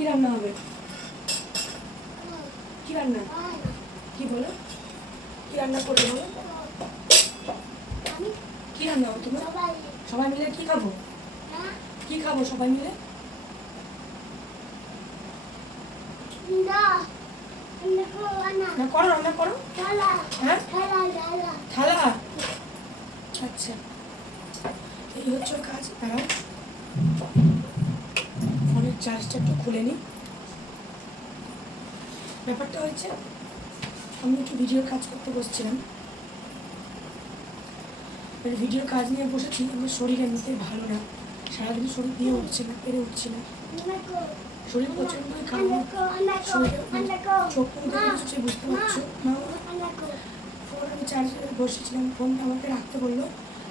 কি রান্না হবে? কি রান্না? কি বলো? কি রান্না করবে বলো? কি রান্না হবে তোমার? সবাই মিলে কি খাবো? কি খাবো সবাই মিলে? না করো, রান্না করো। হ্যাঁ, থালা। আচ্ছা, এই হচ্ছে কাজ। দাঁড়াও, ফোনের চার্জটা একটু খুলে নিই। ব্যাপারটা হয়েছে, আমি একটু ভিডিওর কাজ করতে বসছিলাম। ভিডিওর কাজ নিয়ে বসেছি। আমার শরীর এমনিতেই ভালো না, সারাদিন শরীর দিয়ে উঠছে না, পেরে উঠছে না। শরীর প্রচণ্ডই খারাপ, শরীরে চোখ মুখে নিশ্চয়ই বুঝতে পারছো। ফোন আমি চার্জে বসেছিলাম, ফোনটা আমাকে রাখতে বললো।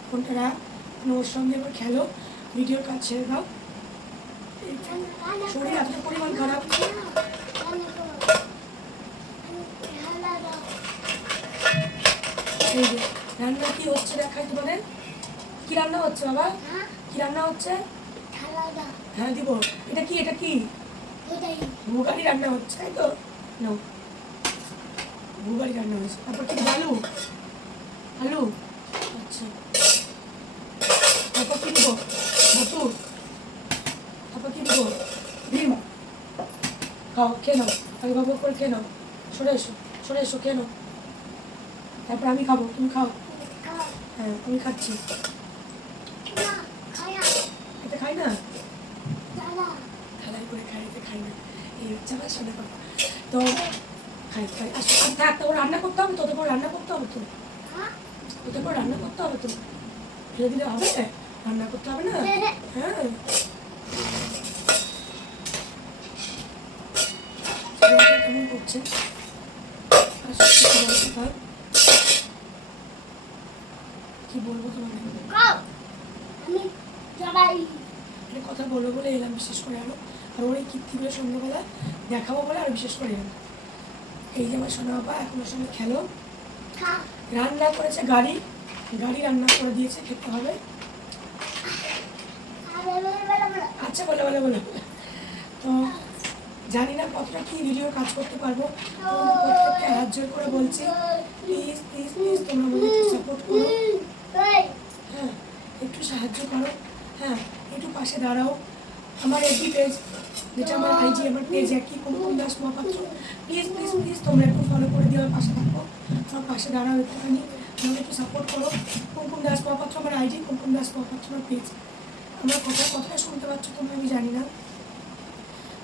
ফোনটা রাখ, ওর সঙ্গে এবার খেলো, ভিডিওর কাজ ছেড়ে দাও। শরীর এতটা পরিমাণ খারাপ। এই যে রান্না কি হচ্ছে দেখাই তোমাদের। কি রান্না হচ্ছে বাবা? কি রান্না হচ্ছে? হ্যাঁ দিব। এটা কি? এটা কি? ভুগারি রান্না হচ্ছে, তাই তো? নাও, ভুগারি রান্না হয়েছে। তারপর কি আলু? আলু, আচ্ছা। তারপর কি দেবো? মটর। তারপর কি দেবো? ডিম। খাও, খেয়ে নাও, আগে ভাগ করে খেয়ে নাও। সরে এসো, সরে এসো, খেয়ে নাও। তারপর আমি খাবো, তুমি খাও। হ্যাঁ, আমি খাচ্ছি। এটা খাই না, থালায় করে খাই, এটা খাই না। এই হচ্ছে আমার সোনা কথা। তো খাই খাই আর থাক। তো রান্না করতে হবে তো, তোদের পর রান্না করতে হবে তো, তোদের পর রান্না করতে হবে তো। ফেলে দিলে হবে? রান্না করতে হবে না? হ্যাঁ, কেমন করছে? কি বলবো তোমাকে, কথা বলবো বলে এলাম বিশেষ করে আরো। আর ওর এই কীর্তিগুলো সন্ধ্যাবেলা দেখাবো বলে আরো বিশেষ করে এলাম। এই যে আমার সোনা বাবা এখন ওর সঙ্গে খেলো। রান্না করেছে গাড়ি, গাড়ি রান্না করে দিয়েছে, খেতে হবে। আচ্ছা, বলে বলে বলে। তো জানি না কতটা কি ভিডিও কাজ করতে পারবো। প্রত্যেককে হাত জোর করে বলছি, প্লিজ প্লিজ প্লিজ তোমরা আমাকে একটু সাপোর্ট করো। হ্যাঁ, একটু সাহায্য করো। হ্যাঁ, একটু পাশে দাঁড়াও। আমার এফবি পেজ, যেটা আমার আইজি, আমার পেজ একই, Kumkum Das Mahapatra. Please please please তোমরা একটু ফলো করে দিয়ে আমার পাশে থাকো, আমার পাশে দাঁড়াও একটুখানি, আমাকে একটু সাপোর্ট করো। কুমকুম দাস মহাপাত্র আমার আইজি, কুমকুম দাস মহাপাত্র আমার পেজ। আমার কতটা শুনতে পাচ্ছ তোমরা আমি জানি না,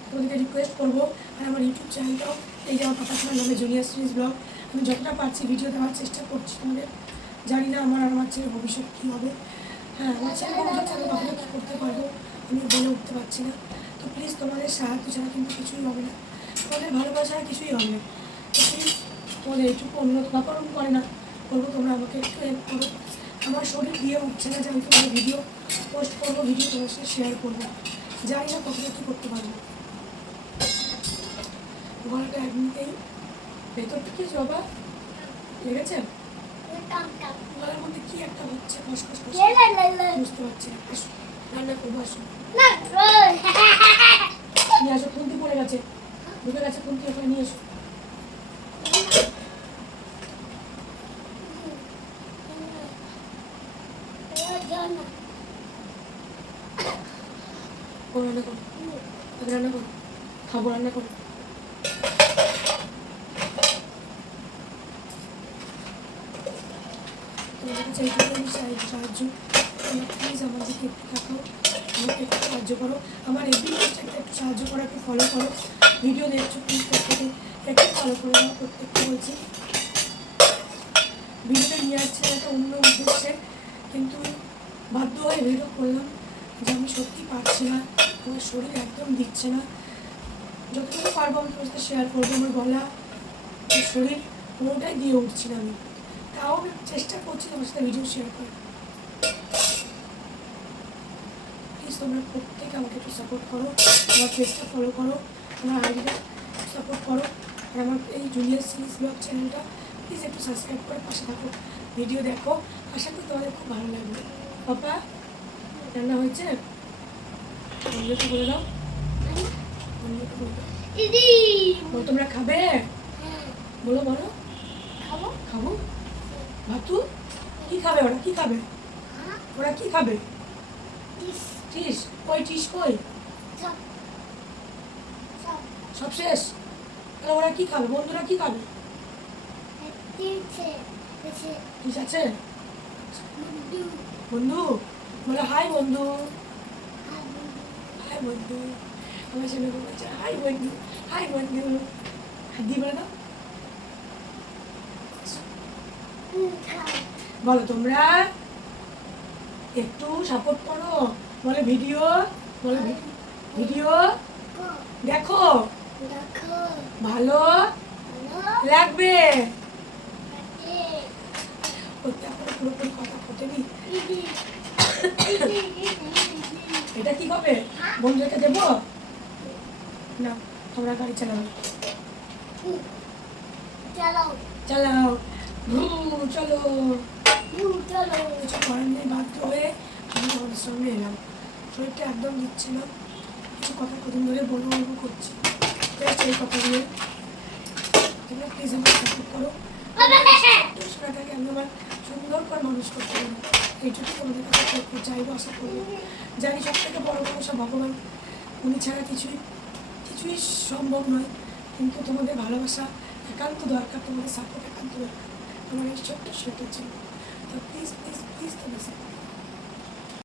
তোমাদেরকে রিকোয়েস্ট করবো। আর আমার ইউটিউব চ্যানেলটাও, এই যে আমার পাপাসোনার নামে জুনিয়র সিরিজ ব্লগ, আমি যতটা পারছি ভিডিও দেওয়ার চেষ্টা করছি তোমাদের। জানি না আমার আর আমার ছেলের ভবিষ্যৎ কী হবে। হ্যাঁ, আমার ছেলে ভবিষ্যৎ ছেলে কখনো কী করতে পারবো আমি বলে উঠতে পারছি না। তো প্লিজ তোমাদের সাহায্য ছাড়া কিন্তু কিছুই হবে না, তোমাদের ভালোবাসা ছাড়া কিছুই হবে না। তো প্লিজ তোমাদের এইটুকু অনুরোধ, বাপারণ করে না, বলবো তোমরা আমাকে একটু হেল্প করো। আমার শরীর দিয়ে উঠছে না যে আমি তোমাদের ভিডিও পোস্ট করবো, ভিডিও তোমার সাথে শেয়ার করবো। জানি না কতটা কী করতে পারবো। গলাটা এমনিতেই ভেতরটা কি বাবা লেগেছে, গলার মধ্যে কি একটা হচ্ছে, খসখস বুঝতে পারছি না। আসো রান্না করবো, আসো নিয়ে আসো। খুন্তি পড়ে গেছে, ঢুকে গেছে খুন্তি, ওখানে নিয়ে এসো। রান্না করো, রান্না করো, খাবো, রান্না করো। তোমাদের কাছে এইটুকু আমি সাহায্য, প্লিজ আমাদেরকে একটু দেখাও, আমাকে একটু সাহায্য করো। আমার এফবি পেজটাকে একটু সাহায্য করো, একটু ফলো করো। ভিডিও দেখছো প্লিজ প্রত্যেকে একটু ফলো করে দাও, প্রত্যেককে বলছি। ভিডিওটা নিয়ে আসছে একটা অন্য উদ্দেশ্যে, কিন্তু বাধ্য হয়ে ভিডিও করলাম যে আমি সত্যি পারছি না, আমার শরীর একদম দিচ্ছে না। যতটুকু পারবো আমি তোমার সাথে শেয়ার করবো। আমার গলা, শরীর কোনোটাই দিয়ে উঠছি না আমি, তাও আমি চেষ্টা করছি তোমার সাথে ভিডিও শেয়ার করার। প্লিজ তোমরা প্রত্যেকে আমাকে একটু সাপোর্ট করো, আমার পেজটা ফলো করো, আমার আইডিটা সাপোর্ট করো। আর আমার এই জুনিয়র সিরিজ ব্লগ চ্যানেলটা প্লিজ একটু সাবস্ক্রাইব করে পাশে থাকো, ভিডিও দেখো। আশা করি তোমাদের খুব ভালো লাগবে। পাপা রান্না হয়েছে? বন্ধুকে বলে দাও, বন্ধুকে বলবে। দিদি বলো তোমরা খাবে? বলো বলো। খাবো খাবো। ভাতু কি খাবে ওরা? কি খাবে ওরা? কি খাবে? দিস টিস কই? টিস কই? সব সব সব শেষ? তাহলে ওরা কি খাবে? বন্ধুরা কি খাবে? দিছে দিছে টিস আছে? মুন্ডু বন্ধু বলে হাই বন্ধু। আবু হাই বন্ধু। আমার ছেলে বলছে হাই বন্ধু, হাই বন্ধু। হাত দিয়ে বলে দাও। খাও বলো তোমরা একটু সাপোর্ট করো। বলে ভিডিও, বলে ভিডিও কো দেখো, দেখো ভালো হ্যালো লাগবে। আতে করতে এখন পুরোপুরি কথা ফোটেনি। দিদি এটা কি হবে? বন্ধুকে দেবো না? তোমরা গাড়ি চালাও, চালাও চালাও চলো। চলো কিছু করার নেই, বাধ্য হয়ে আমি তোমাদের সঙ্গে এলাম। শরীরটা একদম দিচ্ছে না, কিছু কথা কদিন ধরে বলবো বলবো করছি। জাস্ট এই কথাগুলো তোমরা প্লিজ আমার সাপোর্ট করো। সোনাটাকে আমি আমার সুন্দর করে মানুষ করতে পারি, এইটুকু তোমাদের কাছে করতে চাইবো, আশা করবো। জানি সব থেকে বড় সমস্যা ভগবান, উনি ছাড়া কিছুই কিছুই সম্ভব নয়। কিন্তু তোমাদের ভালোবাসা একান্ত দরকার, তোমাদের সাপোর্ট একান্ত দরকার আমার এই ছোট্ট সেটার জন্য। তো প্লিজ প্লিজ প্লিজ তোমরা সাপোর্ট